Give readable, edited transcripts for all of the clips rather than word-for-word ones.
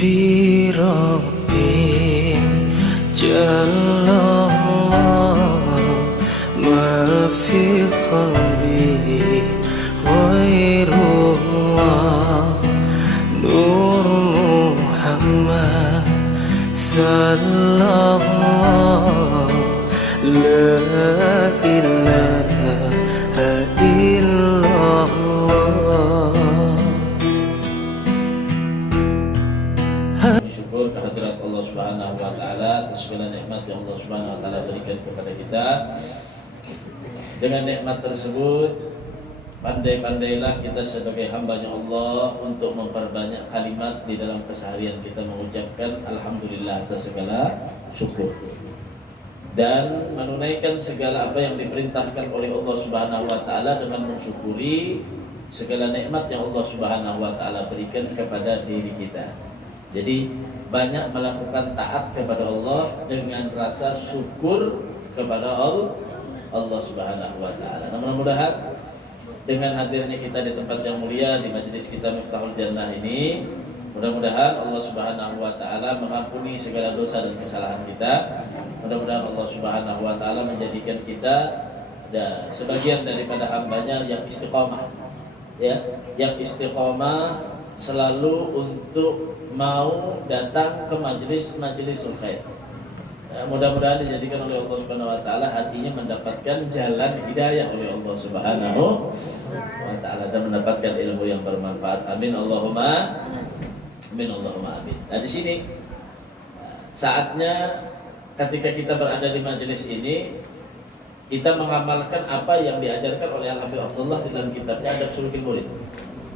حسبي ربي جل الله ما في قلبي غير الله نور محمد صلى الله لا إله إلا الله. Syukur kehadirat Allah Subhanahu wa taala atas segala nikmat yang Allah Subhanahu wa taala berikan kepada kita. Dengan nikmat tersebut, pandai-pandailah kita sebagai hambanya Allah untuk memperbanyak kalimat di dalam keseharian kita mengucapkan alhamdulillah atas segala syukur dan menunaikan segala apa yang diperintahkan oleh Allah Subhanahu wa taala dengan mensyukuri segala nikmat yang Allah Subhanahu wa taala berikan kepada diri kita. Jadi banyak melakukan taat kepada Allah dengan rasa syukur kepada Allah Subhanahu wa taala. Nah, mudah-mudahan dengan hadirnya kita di tempat yang mulia di majelis kita Miftahul Jannah ini, mudah-mudahan Allah Subhanahu wa taala mengampuni segala dosa dan kesalahan kita. Mudah-mudahan Allah Subhanahu wa taala menjadikan kita sebagian daripada hambanya yang istiqomah, ya, yang istiqomah selalu untuk mau datang ke majelis khair. Mudah-mudahan dijadikan oleh Allah Subhanahu wa taala hatinya mendapatkan jalan hidayah oleh Allah Subhanahu wa taala dan mendapatkan ilmu yang bermanfaat. Amin Allahumma amin Allahumma amin. Nah, di sini saatnya ketika kita berada di majelis ini kita mengamalkan apa yang diajarkan oleh Al-Habib Abdullah dalam kitabnya Adab Sulukil Murid.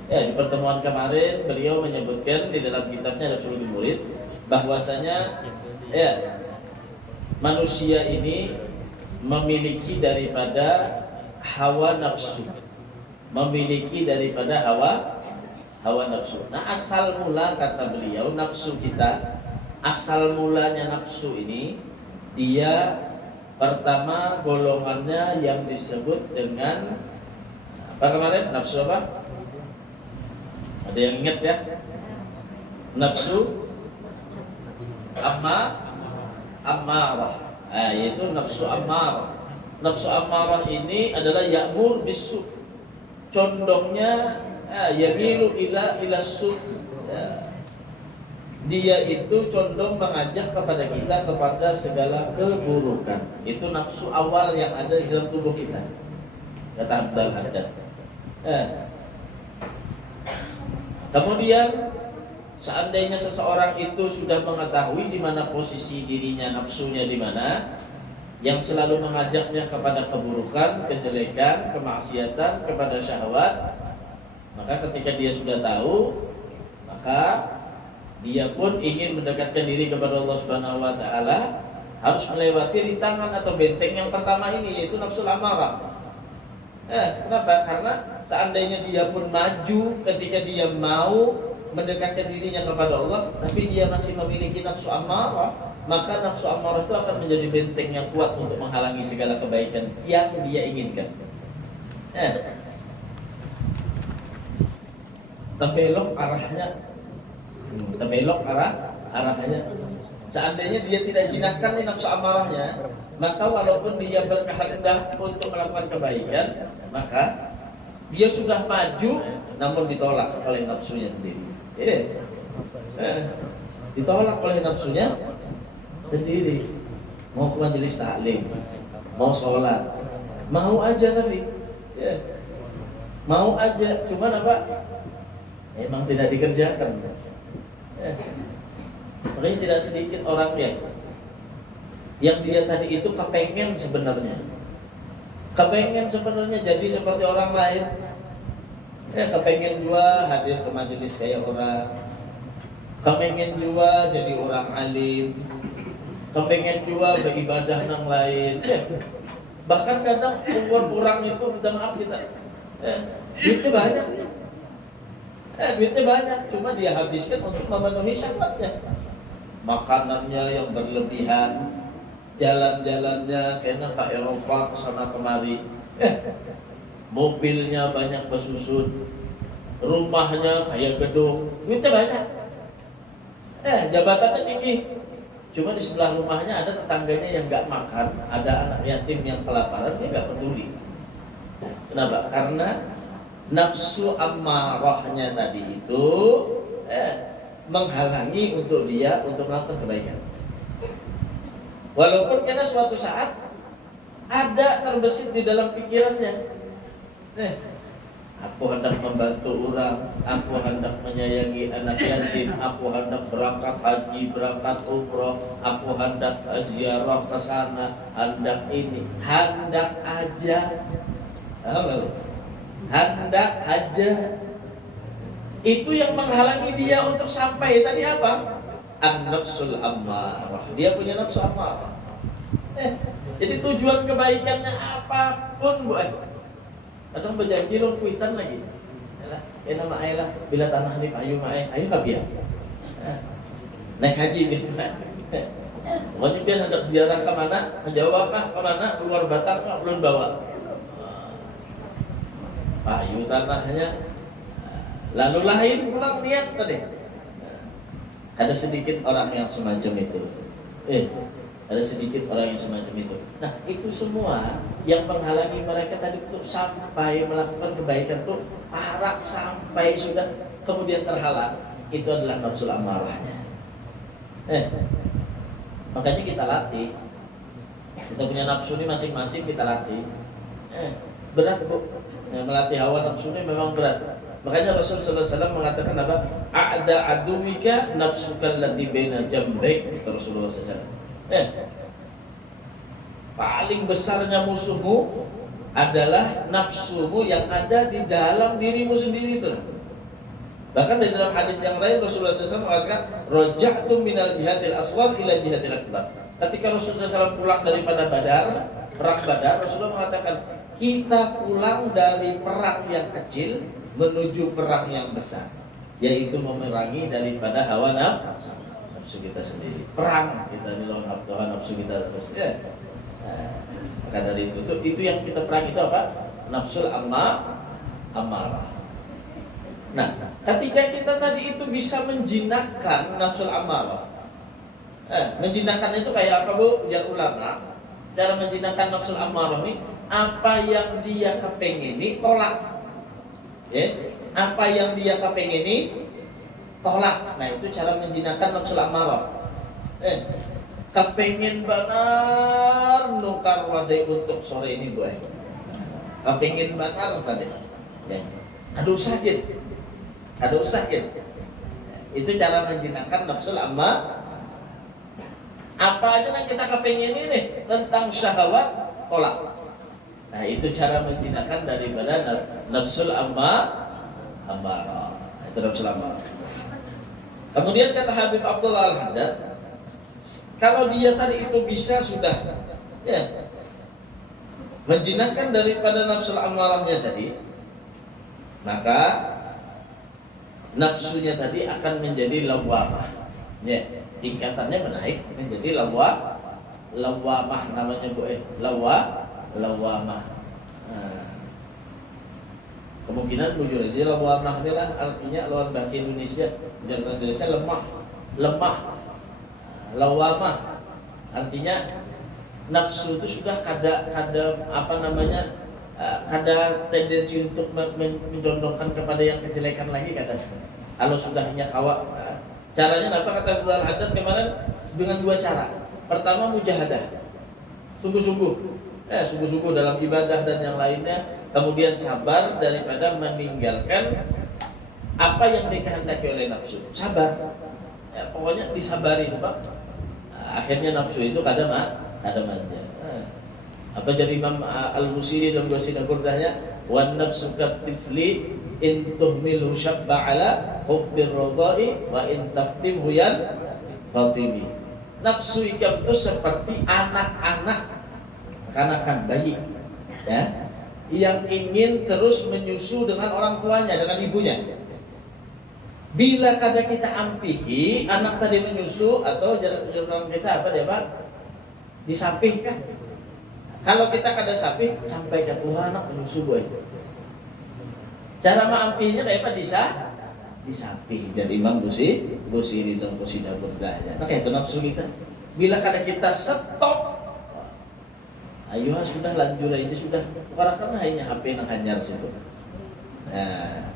Ya, di pertemuan kemarin beliau menyebutkan di dalam kitabnya Adab Sulukil Murid bahwasanya ya, manusia ini memiliki daripada hawa nafsu, memiliki daripada hawa nafsu. Nah, asal mula kata beliau nafsu kita, asal mulanya nafsu ini dia pertama golongannya yang disebut dengan apa kemarin? Nafsu apa? Ada yang ingat ya? Nafsu ammarah. Yaitu nafsu ammarah. Nafsu ammarah ini adalah ya'mur bisu. Condongnya yamilu ila su. Dia itu condong mengajak kepada kita kepada segala keburukan. Itu nafsu awal yang ada di dalam tubuh kita. Kata Abdul Haddad. Kemudian seandainya seseorang itu sudah mengetahui di mana posisi dirinya, nafsunya di mana, yang selalu mengajaknya kepada keburukan, kejelekan, kemaksiatan, kepada syahwat, maka ketika dia sudah tahu, maka dia pun ingin mendekatkan diri kepada Allah Subhanahu wa taala, harus melewati rintangan atau benteng yang pertama ini, yaitu nafsu amarah. Kenapa? Karena seandainya dia pun maju ketika dia mau mendekatkan dirinya kepada Allah, tapi dia masih memiliki nafsu amarah, maka nafsu amarah itu akan menjadi benteng yang kuat untuk menghalangi segala kebaikan yang dia inginkan. Terbelok arahnya. Seandainya dia tidak jinakkan nafsu amarahnya, maka walaupun dia berkehendak untuk melakukan kebaikan, maka dia sudah maju namun ditolak oleh nafsunya sendiri. Ditolak oleh nafsunya sendiri. Mau ke majelis taklim, mau sholat, mau aja tapi mau aja, cuman apa? Emang tidak dikerjakan. Makanya tidak sedikit orang yang dia tadi itu kepengen sebenarnya jadi seperti orang lain, kepengen juga hadir ke majelis kayak orang, kepengen juga jadi orang alim, kepengen juga beribadah yang lain, bahkan kadang umur orang itu minta maaf kita duitnya banyak, cuma dia habiskan untuk memenuhi syahwatnya, makanannya yang berlebihan, jalan-jalannya kayaknya ke Eropa kesana kemari, mobilnya banyak bersusun, rumahnya kayak gedung, duitnya banyak. Jabatannya tinggi. Cuma di sebelah rumahnya ada tetangganya yang nggak makan, ada anak yatim yang kelaparan, dia nggak peduli. Kenapa? Karena nafsu ammarahnya tadi itu menghalangi untuk dia untuk melakukan kebaikan. Walaupun karena suatu saat ada terbesit di dalam pikirannya, aku hendak membantu orang, aku hendak menyayangi anak yatim, aku hendak berangkat haji, berangkat umroh, aku hendak ziarah ke sana, hendak ini, hendak aja, hendak aja. Itu yang menghalangi dia untuk sampai tadi apa? An-nafsul ammarah. Dia punya nafsu ammarah. Jadi tujuan kebaikannya apapun, Bu. Kadang berjanji lo kuitan lagi. Ya nama ayah lah, bila tanah ini payu mae, ayo biar. Naik haji biar. Pokoknya biar hendak ziarah ke mana, menjawab kah ke mana, keluar Batam kah, belum bawa. Payu tanahnya. Lalu lahir pulang niat tadi. Ada sedikit orang yang semacam itu. Ada sedikit orang yang semacam itu. Nah, itu semua yang menghalangi mereka tadi untuk sampai melakukan kebaikan tuh parah sampai sudah kemudian terhalang. Itu adalah nafsu amarahnya. Makanya kita latih. Kita punya nafsu ini masing-masing kita latih. Berat, Bu. Melatih hawa nafsu ini memang berat. Makanya Rasulullah SAW mengatakan apa? A'da aduwika nafsukal ladzi baina jambaik. Rasulullah SAW. Paling besarnya musuhmu adalah nafsumu yang ada di dalam dirimu sendiri itu. Bahkan di dalam hadis yang lain Rasulullah SAW mengatakan raja'tu minal jihadil aswar ila jihadil akbar. Ketika Rasulullah SAW pulang daripada perang Badar, Rasulullah mengatakan kita pulang dari perang yang kecil menuju perang yang besar, yaitu memerangi daripada hawa nafsu kita sendiri. Perang kita dilawan hawa nafsu kita terus. Maka dari itu yang kita perang itu apa? Nafsul amarah. Nah, ketika kita tadi itu bisa menjinakkan nafsul amarah, menjinakkan itu kayak apa, Bu? Biar ulama, cara menjinakkan nafsul amarah ini, apa yang dia kepengini tolak. Apa yang dia kepengini tolak. Nah, itu cara menjinakkan nafsul amarah. Kepengen banar nukar wadai untuk sore ini, Bu. Kepengen banar tadi. Aduh sakit. Itu cara menjinakkan nafsul amarah. Apa aja yang kita kepengen ini tentang syahwat tolak. Nah, itu cara menjinakkan daripada nafsul ammarah. Itu nafsul ammarah. Kemudian kata Habib Abdullah Al-Haddad, kalau dia tadi itu bisa sudah menjinakkan daripada nafsul ammarahnya tadi, maka nafsunya tadi akan menjadi lawamah. Tingkatannya menaik menjadi lawamah namanya, Bu. Lawamah. Kemungkinan bujur aja lawamah ini lah artinya lawan bahasa Indonesia. Bahasa Indonesia lemah. Lawamah artinya nafsu itu sudah kada tendensi untuk menjondongkan kepada yang kejelekan lagi kata. Kalau sudahnya kawak. Caranya apa kata Abdullah Al-Haddad kemarin dengan dua cara. Pertama mujahadah. Sungguh-sungguh dalam ibadah dan yang lainnya, kemudian sabar daripada meninggalkan apa yang dikehendaki oleh nafsu. Sabar, pokoknya disabari, Pak. Akhirnya nafsu itu kada manja. Apa jadi Imam Al-Busiri dalam dua sina burdahnya, wan nafsu katifli in tuhmilu syabba ala hubbir radai wa in taftimhu yan fatimi. Nafsu ikam itu seperti anak-anak kanakan bayi, yang ingin terus menyusu dengan orang tuanya, dengan ibunya. Bila kada kita ampihi anak tadi menyusu atau jalan kita apa dia, Pak? Disampihkan. Kalau kita kada sapih sampai ke Tuhan anak menyusu, boy. Cara mengampihinya kayak apa? di samping. Jadi Imam Busiri dan Qasidah Burdahnya. Nah itu nafsu kita. Bila kada kita stop, ayo sudah lanjut aja sudah. Karena hanya HP nang hanyar situ. Nah,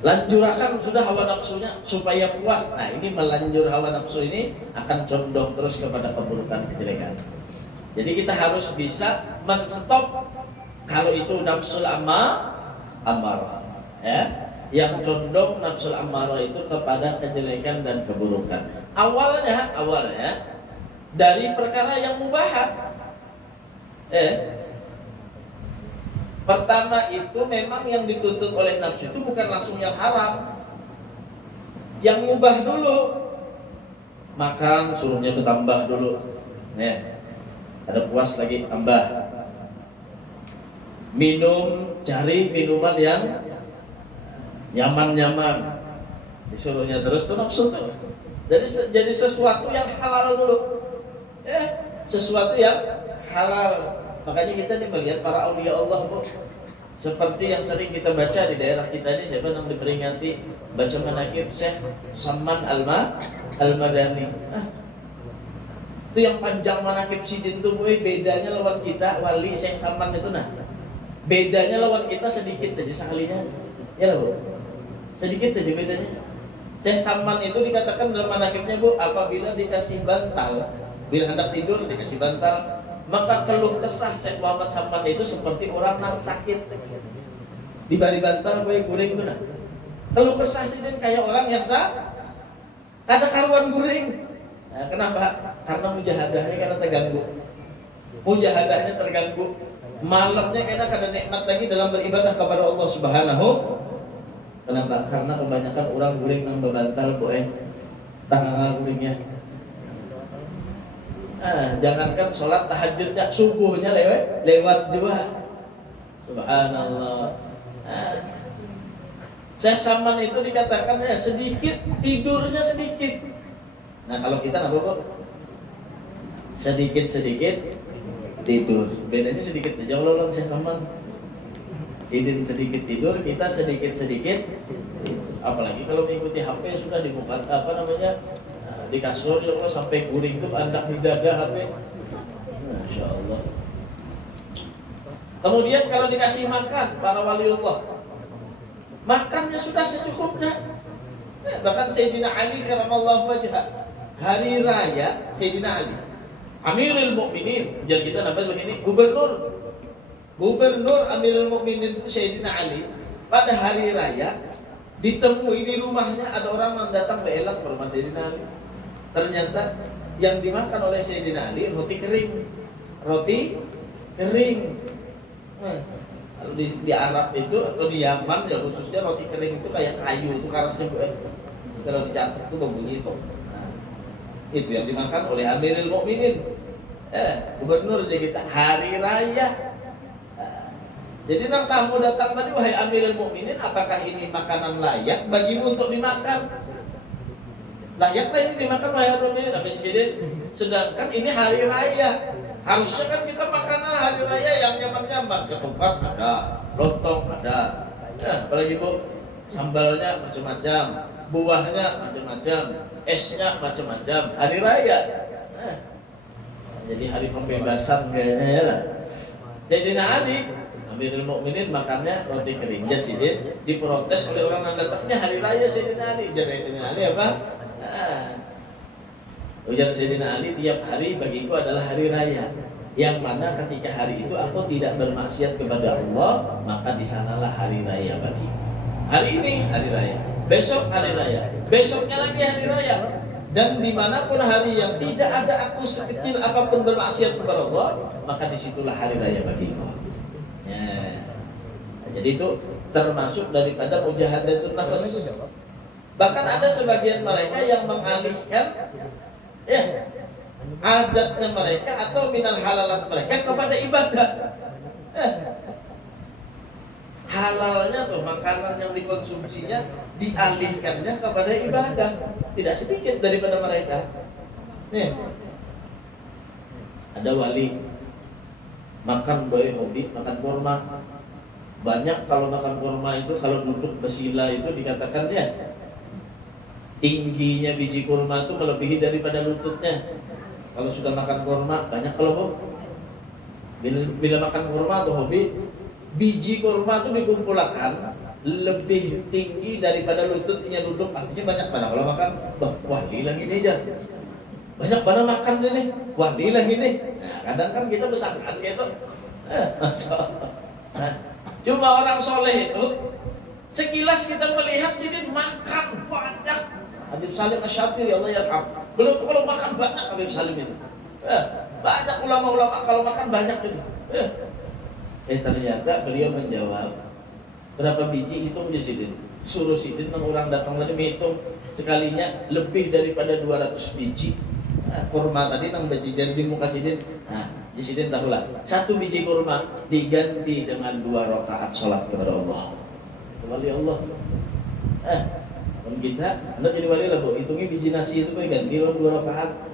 lanjurakan sudah hawa nafsunya supaya puas. Nah ini melanjur hawa nafsu ini akan condong terus kepada keburukan kejelekan. Jadi kita harus bisa menstop kalau itu nafsul amarah, ya, yang condong nafsul amarah itu kepada kejelekan dan keburukan. Awalnya dari perkara yang mubahat. Pertama itu memang yang dituntut oleh nafsu itu bukan langsung yang haram, yang mubah dulu. Makan suruhnya bertambah dulu, ya. Ada puas lagi tambah. Minum, cari minuman yang nyaman, disuruhnya terus tuh nafsu tuh. Jadi sesuatu yang halal dulu, ya, sesuatu yang halal. Makanya kita nih melihat para aulia Allah, Bu, seperti yang sering kita baca di daerah kita ini, siapa yang diperingati baca manaqib Syekh Samman Al-Madani. Itu yang panjang manaqib Sidin tuh, bedanya lawan kita wali Syekh Samman itu bedanya lawan kita sedikit aja sekalinya. Ya lah, Bu. Sedikit aja bedanya. Syekh Samman itu dikatakan dalam manaqibnya, Bu, apabila dikasih bantal, bila hendak tidur dikasih bantal, maka keluh kesah Syekh Muhammad Samman itu seperti orang yang sakit. Dibari bantal boy guring tuh nah. Keluh kesah sih kayak orang yang kada karuan guring. Nah, kenapa? Karena mujahadahnya karena terganggu. Mujahadahnya terganggu. Malamnya karena kada nikmat lagi dalam beribadah kepada Allah Subhanahu. Kenapa? Karena kebanyakan orang guring nang bebantal boy. Tangan guringnya. Jangankan sholat tahajudnya, subuhnya lewat juga. Subhanallah. Syekh Samman itu dikatakan ya sedikit, tidurnya sedikit. Nah kalau kita apa kok? Sedikit tidur. Bedanya sedikit aja Allah Syekh Samman. Idin sedikit tidur, kita sedikit. Apalagi kalau mengikuti HP sudah dibuka di kasur ya Allah sampai guring tuh anak di dada HP. Masya Allah. Kemudian kalau dikasih makan para waliullah, makannya sudah secukupnya. Bahkan Sayyidina Ali karamallahu wajhah, hari raya Sayyidina Ali, Amirul Mukminin, jadi kita namanya begini, gubernur Amirul Mukminin itu Sayyidina Ali. Pada hari raya ditemui di rumahnya ada orang yang datang beelak ke rumah Sayyidina Ali. Ternyata yang dimakan oleh Sayyidina Ali roti kering. Kalau di Arab itu atau di Yaman ya khususnya roti kering itu kayak kayu itu karasnya kalau dicatat itu berbunyi itu. Nah, itu yang dimakan oleh Amirul Mukminin, gubernur jadi kita hari raya. Jadi nang tamu datang tadi, wahai Amirul Mukminin, apakah ini makanan layak bagimu untuk dimakan? Layaklah ini dimakan wahai Amirul Mukminin, tapi sedangkan ini hari raya. Harusnya kan kita makanan hari raya yang nyaman-nyaman, ketupat ada, lontong ada, apalagi Bu, sambalnya macam-macam, buahnya macam-macam, esnya macam-macam, hari raya. Jadi hari pembebasan kayaknya ya lah. Sayyidina Ali Amirul Mukminin makannya roti kering. Jadi diprotes oleh orang yang datangnya hari raya Sayyidina Ali. Jadi Sayyidina Ali apa? Ujar Sayyidina Ali, tiap hari bagiku adalah hari raya, yang mana ketika hari itu aku tidak bermaksiat kepada Allah, maka di sanalah hari raya bagiku. Hari ini hari raya, besok hari raya, besoknya lagi hari raya, dan dimanapun hari yang tidak ada aku sekecil apapun bermaksiat kepada Allah, maka disitulah hari raya bagiku. Ya. Jadi itu termasuk daripada mujahadatun nafas. Bahkan ada sebagian mereka yang mengalihkan adatnya mereka atau minal halalat mereka kepada ibadah. Halalnya tuh makanan yang dikonsumsinya dialihkannya kepada ibadah. Tidak sedikit daripada mereka. Ada wali makan hobi makan kurma. Banyak kalau makan kurma itu kalau duduk bersila itu dikatakan tingginya biji kurma itu melebihi daripada lututnya. Kalau sudah makan kurma banyak kelompok. Bila makan kurma atau hobi, biji kurma itu dikumpulkan lebih tinggi daripada lututnya duduk, artinya banyak mana kalau makan. Wah hilang ini aja, banyak mana makan ini, wah hilang ini. Nah kadang kan kita besarkan gitu. Nah, cuma orang soleh itu sekilas kita melihat sini makan banyak. Habib Salim Asy-Syafiri Allah yarham, belum kalau makan banyak Habib Salim itu. Banyak ulama-ulama kalau makan banyak itu. Ternyata beliau menjawab, berapa biji hitung di sini? Suruh sidin orang datang tadi menghitung sekalinya lebih daripada 200 biji. Kurma tadi nang biji jadi di muka sidin. Nah, di sidin tahulah. Satu biji kurma diganti dengan 2 rakaat salat kepada Allah. Wali Allah. Kalau kita, anda jadi wali lah, Bu. Hitungnya biji nasi itu ganti 2 rakaat.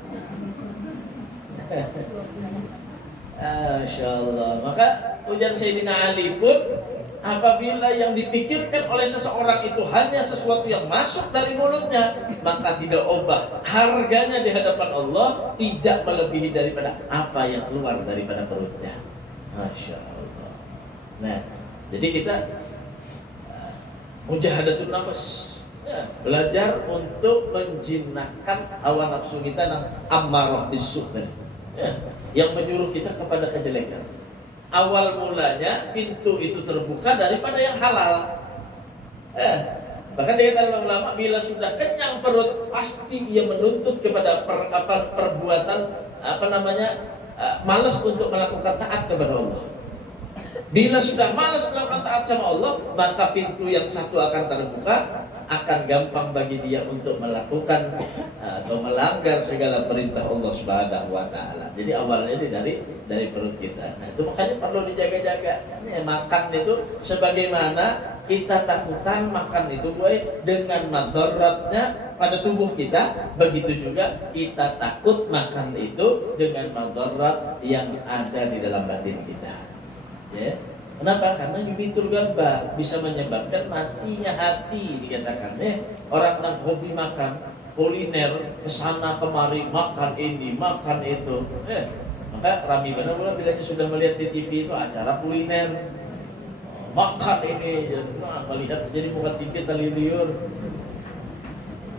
Masya Allah. Maka ujar Sayyidina Ali pun, apabila yang dipikirkan oleh seseorang itu hanya sesuatu yang masuk dari mulutnya, maka tidak ubah harganya di hadapan Allah tidak melebihi daripada apa yang keluar daripada perutnya. Masya Allah. Nah, jadi kita mujahadatun nafas, belajar untuk menjinakkan hawa nafsu kita dan ammarah bisu' yang menyuruh kita kepada kejelekan. Awal mulanya pintu itu terbuka daripada yang halal. Bahkan dikatakan ulama, bila sudah kenyang perut pasti dia menuntut kepada perbuatan malas untuk melakukan taat kepada Allah. Bila sudah malas melakukan taat sama Allah, maka pintu yang satu akan terbuka, akan gampang bagi dia untuk melakukan atau melanggar segala perintah Allah Subhanahu wa taala. Jadi awalnya ini dari perut kita. Nah, itu makanya perlu dijaga-jaga. Makan itu sebagaimana kita takutan makan itu dengan madaratnya pada tubuh kita, begitu juga kita takut makan itu dengan madarat yang ada di dalam batin kita. Ya. Kenapa? Karena yubitul galba, bisa menyebabkan matinya hati, dikatakan. Orang yang hobi makan, kuliner, kesana kemari, makan ini, makan itu. Maka Rami benar-benar bilangnya sudah melihat di TV itu acara kuliner, makan ini, melihat jadi muka TV terliur.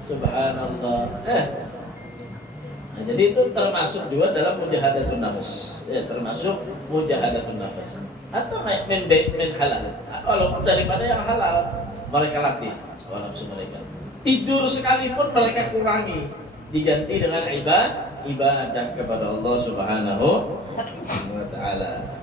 Subhanallah. Nah, jadi itu termasuk juga dalam mujahadatun nafas. Termasuk mujahadatun nafas. Atau min halal, walaupun daripada yang halal mereka latih hawa nafsu mereka. Tidur sekalipun mereka kurangi, diganti dengan ibadah kepada Allah Subhanahu wa taala.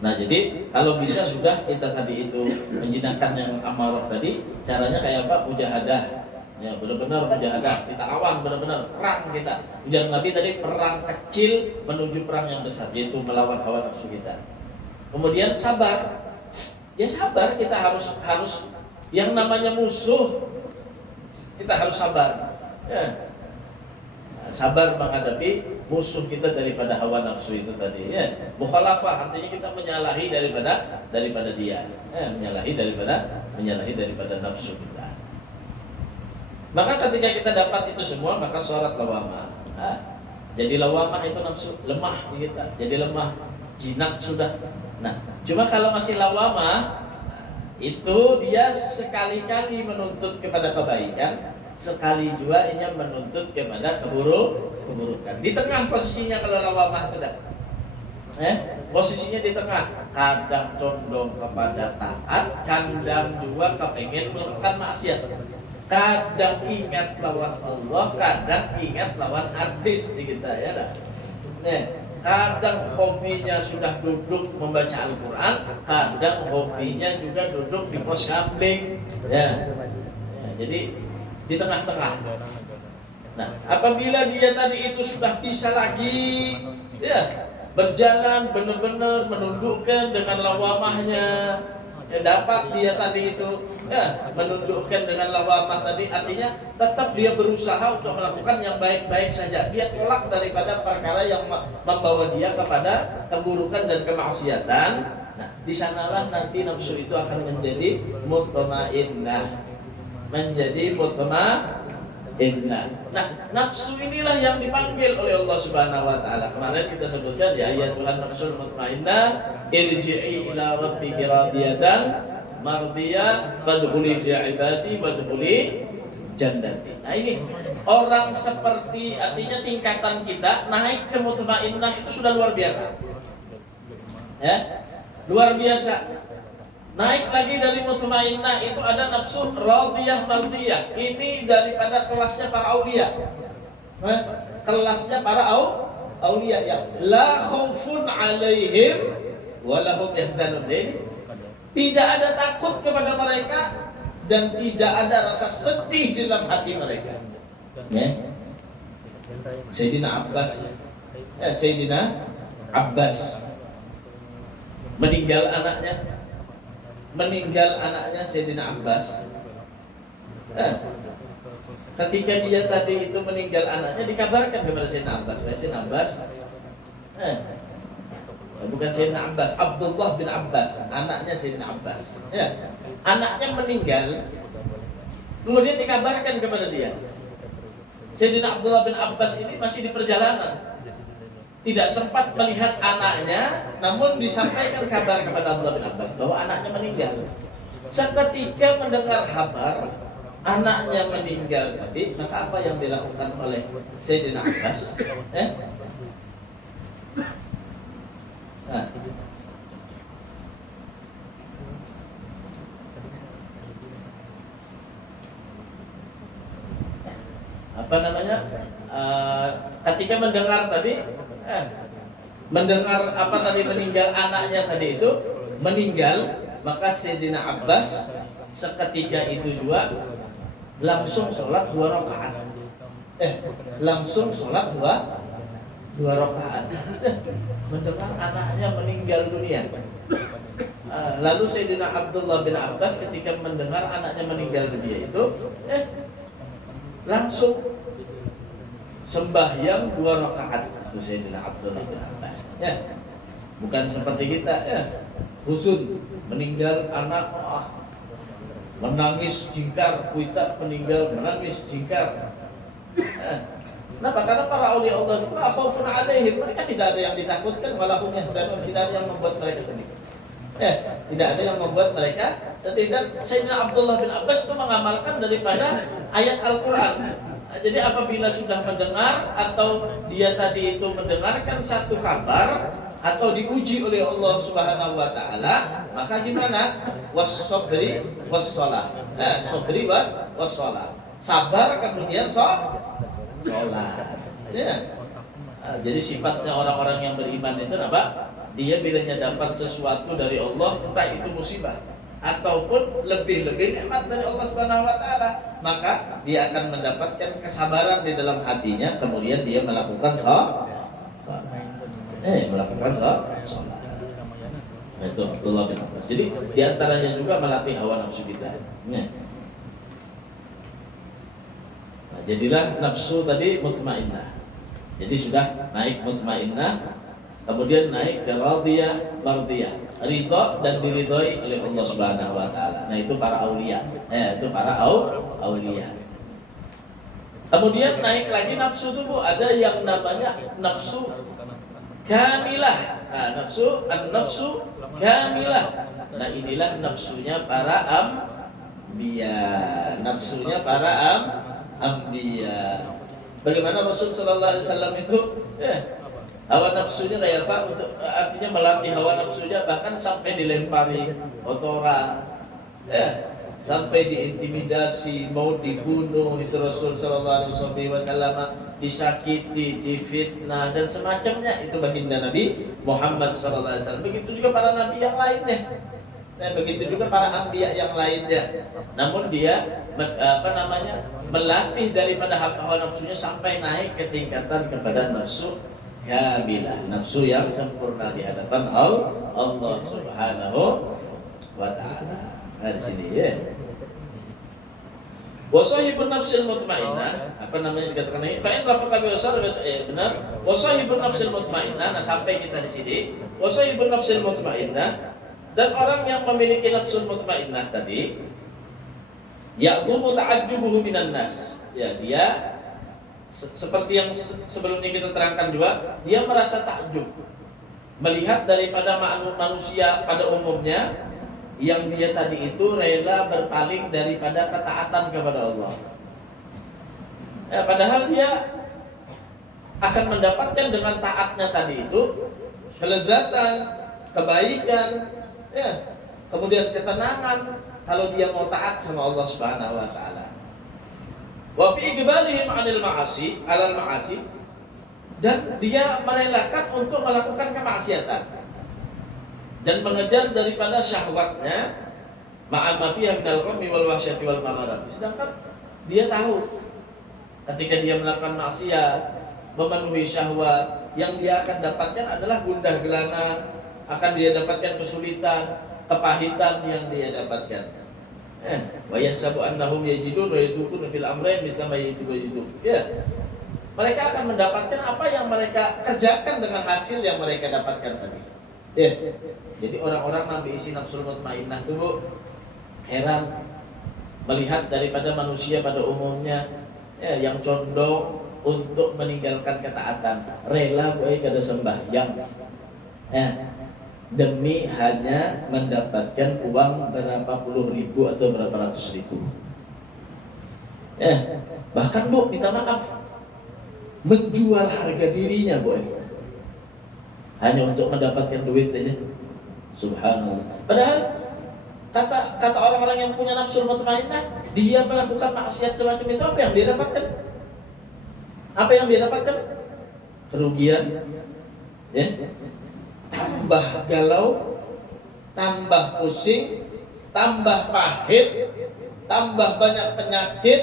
Nah, jadi kalau bisa sudah kita tadi itu menjinakkan yang amarah tadi, caranya kayak apa? Mujahadah. Ya benar-benar mujahadah, kita lawan benar-benar perang kita. Ujar Nabi tadi, perang kecil menuju perang yang besar, yaitu melawan hawa nafsu kita. Kemudian sabar. Ya sabar, kita harus yang namanya musuh kita harus sabar. Ya. Sabar menghadapi musuh kita daripada hawa nafsu itu tadi. Ya. Mukhalafah artinya kita menyalahi daripada dia. Menyalahi daripada nafsu kita. Maka ketika kita dapat itu semua, maka sholat lawamah. Jadi lawamah itu nafsu lemah kita, jadi lemah, jinak sudah. Nah, cuma kalau masih lawamah, itu dia sekali-kali menuntut kepada kebaikan, sekali juga ia menuntut kepada keburukan. Di tengah posisinya kalau lawamah itu dah. Posisinya di tengah, kadang condong kepada taat, kadang juga kepengen melakukan maksiat. Kadang ingat lawan Allah, kadang ingat lawan artis di kita ya dah. Kadang hobinya sudah duduk membaca Al-Quran, kadang hobinya juga duduk di pos kambing. Ya, jadi di tengah-tengah. Nah, apabila dia tadi itu sudah bisa lagi, ya berjalan benar-benar menundukkan dengan lawamahnya, ya, dapat dia tadi itu ya menundukkan dengan lawamah tadi, artinya tetap dia berusaha untuk melakukan yang baik-baik saja. Dia tolak daripada perkara yang membawa dia kepada keburukan dan kemaksiatan. Nah, di sanalah nanti nafsu itu akan menjadi mutmainnah. Menjadi mutmainnah. Nah, nafsu inilah yang dipanggil oleh Allah Subhanahu wa taala. Kemarin kita sebutkan ya, ya Tuhan nafsul mutmainnah, irji'i ila rabbiki radiyatan mardiyah fadkhuli fi ibadi wadkhuli jannati. Nah, ini orang seperti, artinya tingkatan kita naik ke mutmainnah itu sudah luar biasa. Ya, luar biasa. Naik lagi dari mutmainnah itu ada nafsu radiyah mardiyah. Ini daripada kelasnya para aulia. Kelasnya para aulia ya. La khaufun alaihim wa lahum yahzanun. Tidak ada takut kepada mereka dan tidak ada rasa sedih dalam hati mereka. Ya. Sayyidina Abbas meninggal anaknya Sayyidina Abbas. Ketika dia tadi itu meninggal anaknya, dikabarkan kepada Sayyidina Abbas. Sayyidina Abbas, bukan Sayyidina Abbas, Abdullah bin Abbas, anaknya Sayyidina Abbas. Ya. Anaknya meninggal, kemudian dikabarkan kepada dia. Sayyidina Abdullah bin Abbas ini masih di perjalanan, tidak sempat melihat anaknya, namun disampaikan kabar kepada Abdullah bin Abbas bahwa anaknya meninggal. Seketika mendengar kabar anaknya meninggal tadi, maka apa yang dilakukan oleh Sayyidina Abbas? Nah. Apa namanya? Ketika mendengar tadi, mendengar apa tadi meninggal anaknya tadi itu meninggal, maka Sayyidina Abbas seketika itu juga langsung sholat 2 rakaat. Langsung sholat 2 rakaat. Mendengar anaknya meninggal dunia. Lalu Sayyidina Abdullah bin Abbas ketika mendengar anaknya meninggal dunia itu langsung sembahyang 2 rakaat. Itu Sayyidina Abdullah bin Abbas. Ya. Bukan seperti kita ya. Husun meninggal anak, menangis jingkar, kuita meninggal menangis jingkar. Kenapa? Karena para aulia Allah itu khaufun alaihim, mereka tidak ada yang ditakutkan, walahum yahzanun, tidak ada yang membuat mereka sedih. Tidak ada yang membuat mereka sedih. Dan Sayyidina Abdullah bin Abbas itu mengamalkan daripada ayat Al-Quran. Jadi apabila sudah mendengar atau dia tadi itu mendengarkan satu kabar atau diuji oleh Allah Subhanahu wa taala, maka gimana? Was-sabri was-shalah. Sabri was-shalah. Sabar kemudian sholat. Ya. Jadi sifatnya orang-orang yang beriman itu apa? Dia bilanya dapat sesuatu dari Allah, entah itu musibah ataupun lebih-lebih nikmat dari Allah Subhanahu wa taala, maka dia akan mendapatkan kesabaran di dalam hatinya, kemudian dia melakukan sholat. Melakukan sholat. Itu Abdullah bin Abbas. Jadi di antaranya juga melatih hawa nafsu kita. Nah, jadilah nafsu tadi mutmainnah. Jadi sudah naik mutmainnah, kemudian naik ke radiyah mardiyah. Ridha dan diridhoi oleh Allah Subhanahu wa taala. Nah, itu para aulia. Itu para aulia. Kemudian naik lagi nafsu tubuh, ada yang namanya nafsu kamilah. Nah, nafsu kamilah. Nah, inilah nafsunya para anbiya. Nafsunya para anbiya. Bagaimana Rasul sallallahu alaihi wasallam itu hawa nafsunya kayak apa? Artinya melatih hawa nafsunya, bahkan sampai dilempari kotoran, sampai diintimidasi, mau dibunuh itu Rasul sallallahu alaihi wasallam, disakiti, difitnah dan semacamnya, itu baginda Nabi Muhammad sallallahu alaihi wasallam. Begitu juga para nabi yang lainnya. Begitu juga para anbiya yang lainnya. Namun dia melatih daripada hawa nafsunya sampai naik ke tingkatan kepada nafsu kamilah, nafsu yang sempurna di hadapan Allah Subhanahu wa ta'ala. Nah, di sini ya. Wa sahibun nafsil mutmainnah, apa namanya dikatakan ini? Fa in rafaqa bi benar. Wa sahibun nafsil mutmainnah. Nah, sampai kita di sini. Wa sahibun nafsil mutmainnah, dan orang yang memiliki nafsul mutmainnah tadi, ya'dhumu ta'ajjubuhu minan nas. Ya, dia seperti yang sebelumnya kita terangkan juga, dia merasa takjub melihat daripada manusia pada umumnya yang dia tadi itu rela berpaling daripada ketaatan kepada Allah. Ya, padahal dia akan mendapatkan dengan taatnya tadi itu kelezatan, kebaikan, ya, kemudian ketenangan kalau dia mau taat sama Allah Subhanahu wa taala. Wa fi iqbalihim 'anil ma'asi, 'alal ma'asi, dan dia merelakan untuk melakukan kemaksiatan dan mengejar daripada syahwatnya ma'a ma fiha minal ghammi wal wahsyati wal mararat. Sedangkan dia tahu ketika dia melakukan maksiat, memenuhi syahwat, yang dia akan dapatkan adalah gundah gelana, akan dia dapatkan kesulitan, kepahitan yang dia dapatkan. Wa yasabu annahum yajidun wa yadukun fil amrayn misla ma yajidun. Ya. Mereka akan mendapatkan apa yang mereka kerjakan dengan hasil yang mereka dapatkan tadi. Ya. Jadi orang-orang nabi isi nafsul mutmainnah itu Bu, heran melihat daripada manusia pada umumnya ya, yang condong untuk meninggalkan ketaatan, rela baik kada sembahyang. Demi hanya mendapatkan uang berapa puluh ribu atau berapa ratus ribu. Bahkan Bu, minta maaf, menjual harga dirinya Bu, hanya untuk mendapatkan duit aja. Subhanallah. Padahal kata orang-orang yang punya nafsul mutmainnah, dia melakukan maksiat semacam itu, apa yang dia dapatkan? Apa yang dia dapatkan? Kerugian, ya. Tambah galau, tambah pusing, tambah pahit, tambah banyak penyakit,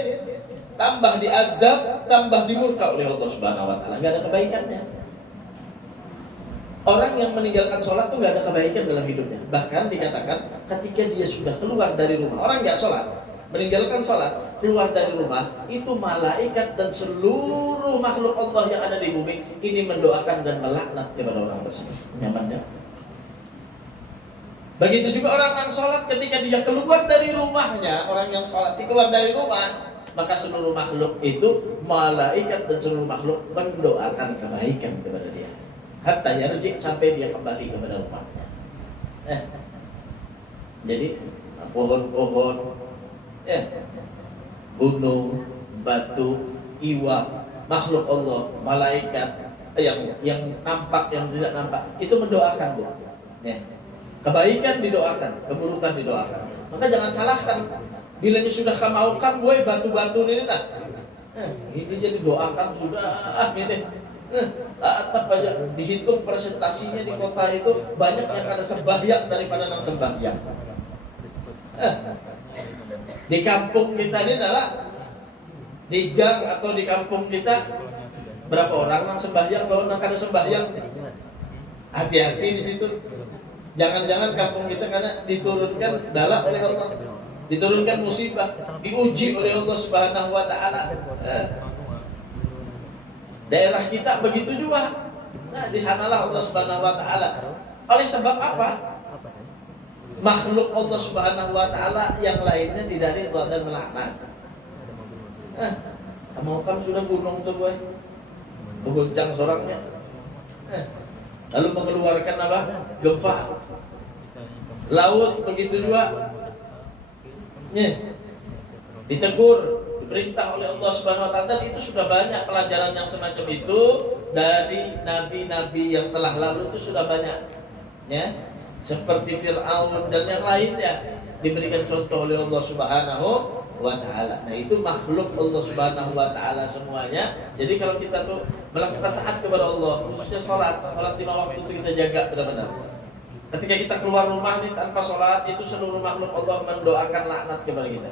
tambah diadab, tambah dimurka oleh Allah Subhanahu wa taala. Enggak ada kebaikannya. Orang yang meninggalkan sholat itu enggak ada kebaikan dalam hidupnya. Bahkan dikatakan ketika dia sudah keluar dari rumah, orang enggak sholat, meninggalkan sholat, keluar dari rumah, itu malaikat dan seluruh makhluk Allah yang ada di bumi ini mendoakan dan melaknat kepada orang tersebut. Nyamannya. Begitu juga orang yang sholat, ketika dia keluar dari rumahnya, orang yang sholat keluar dari rumah, maka seluruh makhluk itu, malaikat dan seluruh makhluk mendoakan kebaikan kepada dia. Hatta yarji, sampai dia kembali kepada rumahnya. Jadi pohon-pohon, gunung, batu, iwa, makhluk Allah, malaikat, yang nampak, yang tidak nampak, itu mendoakan Bu. Kebaikan didoakan, keburukan didoakan. Maka jangan salahkan. Bila sudah kamaukan, boy, batu-batu ini nah. Ini jadi doakan sudah ini. Tetap aja dihitung presentasinya di kota itu banyak yang kada sembahyang daripada yang sembahyang. Di kampung kita ini adalah di gang atau di kampung kita berapa orang yang sembahyang, kalau yang kada sembahyang. Hati-hati di situ. Jangan-jangan kampung kita karena diturunkan dalak oleh Allah, diturunkan musibah, diuji oleh Allah Subhanahu wa taala. Daerah kita begitu juga. Nah, di sanalah Allah Subhanahu wa taala. Oleh sebab apa? Makhluk Allah Subhanahu wa taala yang lainnya tidak ridha dan melaknat. Kamu kan sudah gunung tuh boy, mengguncang sorangnya. Lalu mengeluarkan apa? Gempa. Laut begitu juga. Ditegur, diperintah oleh Allah Subhanahu wa taala, dan itu sudah banyak pelajaran yang semacam itu dari nabi-nabi yang telah lalu, itu sudah banyak. Seperti Fir'aun dan yang lainnya diberikan contoh oleh Allah Subhanahu wa taala. Nah, itu makhluk Allah Subhanahu wa taala semuanya. Jadi kalau kita tuh melakukan taat kepada Allah, khususnya salat 5 waktu itu kita jaga benar-benar. Ketika kita keluar rumah ini tanpa salat, itu seluruh makhluk Allah mendoakan laknat kepada kita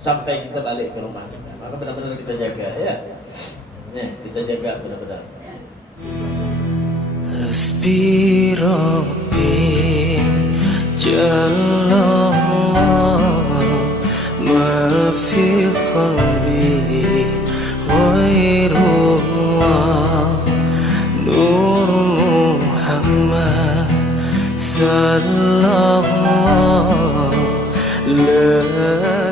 sampai kita balik ke rumah kita. Maka benar-benar kita jaga ya. Kita jaga benar-benar. Hasbi Rabbi Jalla صلى الله لا